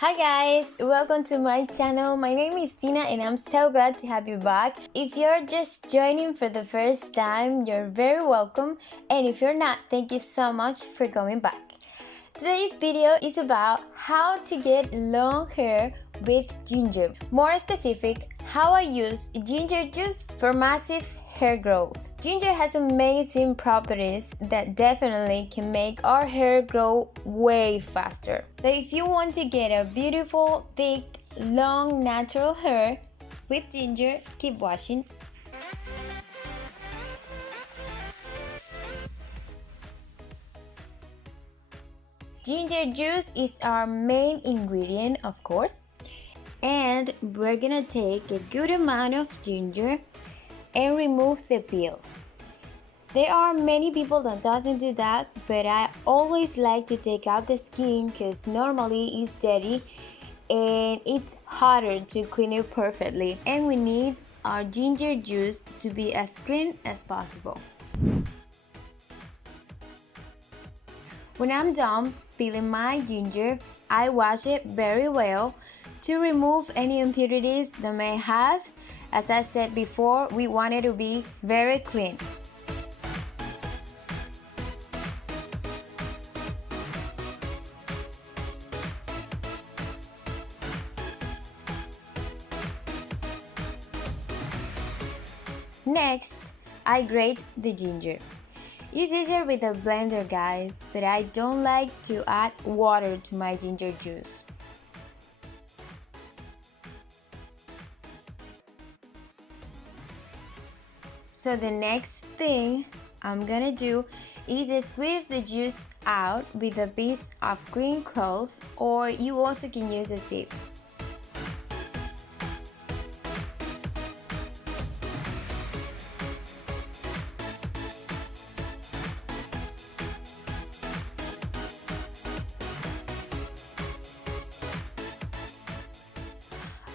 Hi guys, welcome to my channel. My name is Fina and I'm so glad to have you back. If you're just joining for the first time, you're very welcome, and if you're not, thank you so much for coming back. Today's video is about how to get long hair with ginger. More specific, how I use ginger juice for massive hair growth. Ginger has amazing properties that definitely can make our hair grow way faster. So if you want to get a beautiful, thick, long, natural hair with ginger, keep watching. Ginger juice is our main ingredient, of course, and we're gonna take a good amount of ginger and remove the peel. There are many people that doesn't do that, but I always like to take out the skin because normally it's dirty and it's harder to clean it perfectly, and we need our ginger juice to be as clean as possible. When I'm done peeling my ginger, I wash it very well to remove any impurities that may have. As I said before, we want it to be very clean. Next, I grate the ginger. It's easier with a blender, guys, but I don't like to add water to my ginger juice. So the next thing I'm gonna do is squeeze the juice out with a piece of clean cloth, or you also can use a sieve.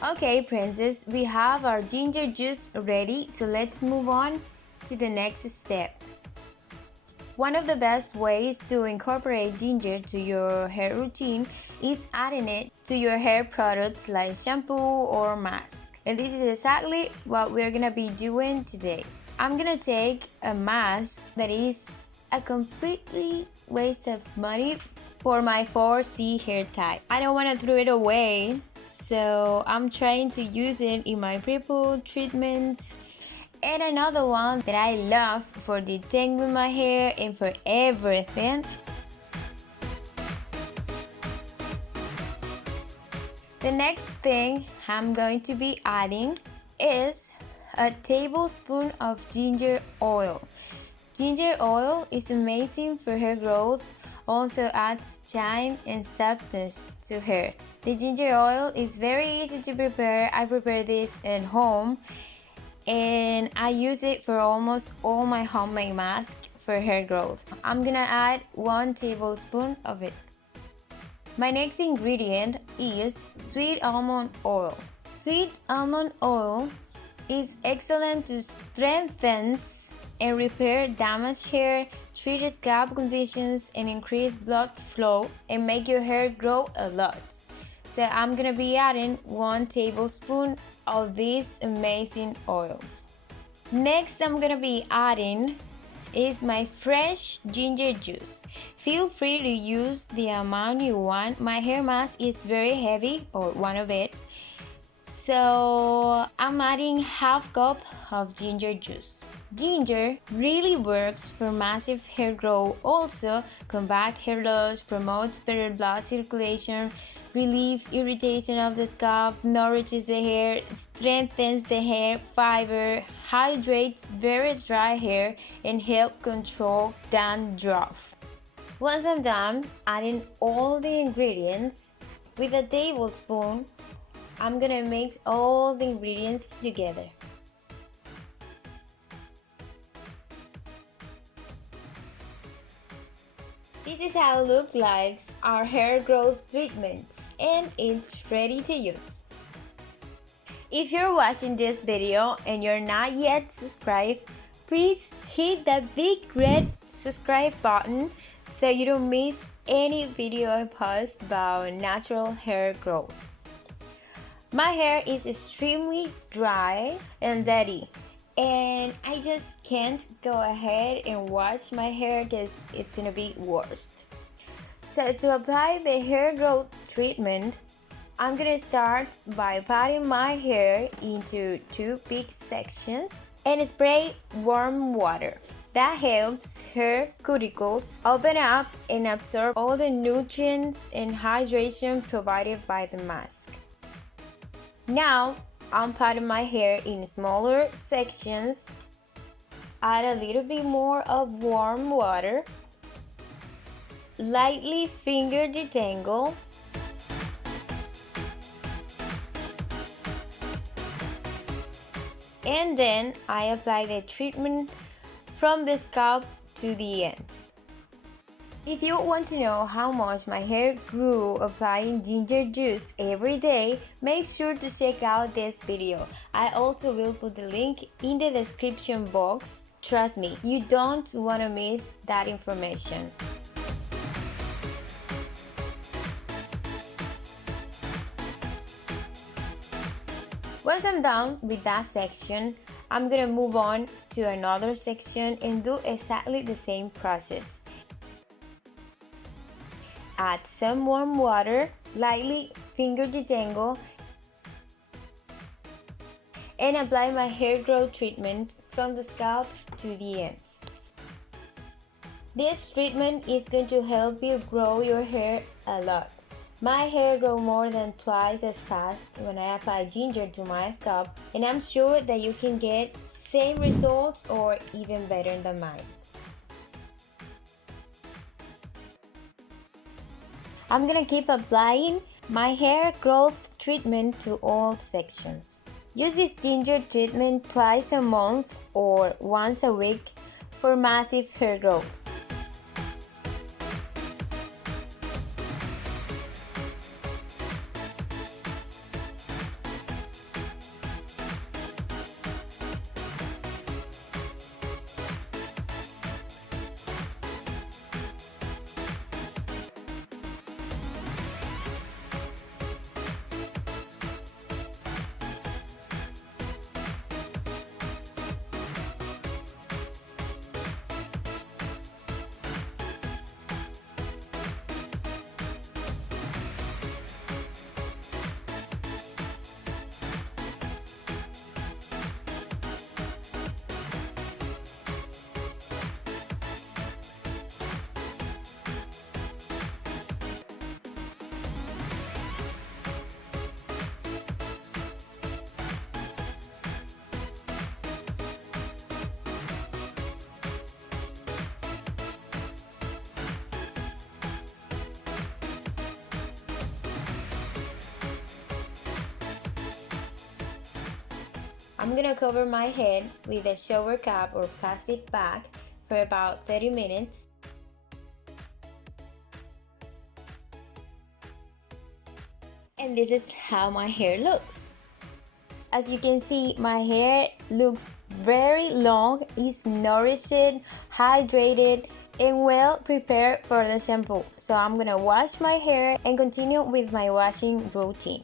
Okay, princess, we have our ginger juice ready, so let's move on to the next step. One of the best ways to incorporate ginger to your hair routine is adding it to your hair products like shampoo or mask. And this is exactly what we're gonna be doing today. I'm gonna take a mask that is a completely waste of money for my 4C hair type. I don't want to throw it away, so I'm trying to use it in my pre-poo treatments. And another one that I love for detangling my hair and for everything. The next thing I'm going to be adding is a tablespoon of ginger oil. Ginger oil is amazing for hair growth, also adds shine and softness to hair. The ginger oil is very easy to prepare. I prepare this at home and I use it for almost all my homemade masks for hair growth. I'm gonna add 1 tablespoon of it. My next ingredient is sweet almond oil. Sweet almond oil is excellent to strengthen and repair damaged hair, treat scalp conditions, and increase blood flow and make your hair grow a lot. So I'm gonna be adding 1 tablespoon of this amazing oil. Next, I'm gonna be adding is my fresh ginger juice. Feel free to use the amount you want. My hair mask is very heavy, or one of it. So I'm adding half cup of ginger juice. Ginger really works for massive hair growth, also combat hair loss, promotes better blood circulation, relieves irritation of the scalp, nourishes the hair, strengthens the hair fiber, hydrates very dry hair, and help control dandruff. Once I'm done adding all the ingredients with a tablespoon, I'm gonna mix all the ingredients together. This is how it looks like our hair growth treatment, and it's ready to use. If you're watching this video and you're not yet subscribed, please hit that big red subscribe button so you don't miss any video I post about natural hair growth. My hair is extremely dry and dirty, and I just can't go ahead and wash my hair because it's gonna be worse. So to apply the hair growth treatment, I'm gonna start by patting my hair into 2 big sections and spray warm water. That helps hair cuticles open up and absorb all the nutrients and hydration provided by the mask. Now, I'm patting my hair in smaller sections. Add a little bit more of warm water. Lightly finger detangle. And then I apply the treatment from the scalp to the ends. If you want to know how much my hair grew applying ginger juice every day, make sure to check out this video. I also will put the link in the description box. Trust me, you don't want to miss that information. Once I'm done with that section, I'm gonna move on to another section and do exactly the same process. Add some warm water, lightly finger detangle, and apply my hair growth treatment from the scalp to the ends. This treatment is going to help you grow your hair a lot. My hair grows more than twice as fast when I apply ginger to my scalp, and I'm sure that you can get same results or even better than mine. I'm gonna keep applying my hair growth treatment to all sections. Use this ginger treatment twice a month or once a week for massive hair growth. I'm gonna cover my head with a shower cap or plastic bag for about 30 minutes. And this is how my hair looks. As you can see, my hair looks very long, is nourished, hydrated, and well prepared for the shampoo. So I'm gonna wash my hair and continue with my washing routine.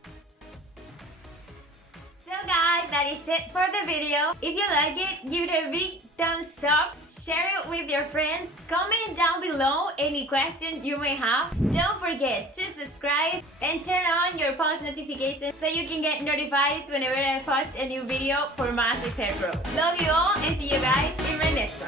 So guys, that is it for the video. If you like it, give it a big thumbs up, share it with your friends, comment down below any question you may have. Don't forget to subscribe and turn on your post notifications so you can get notified whenever I post a new video for massive hair growth. Love you all and see you guys in my next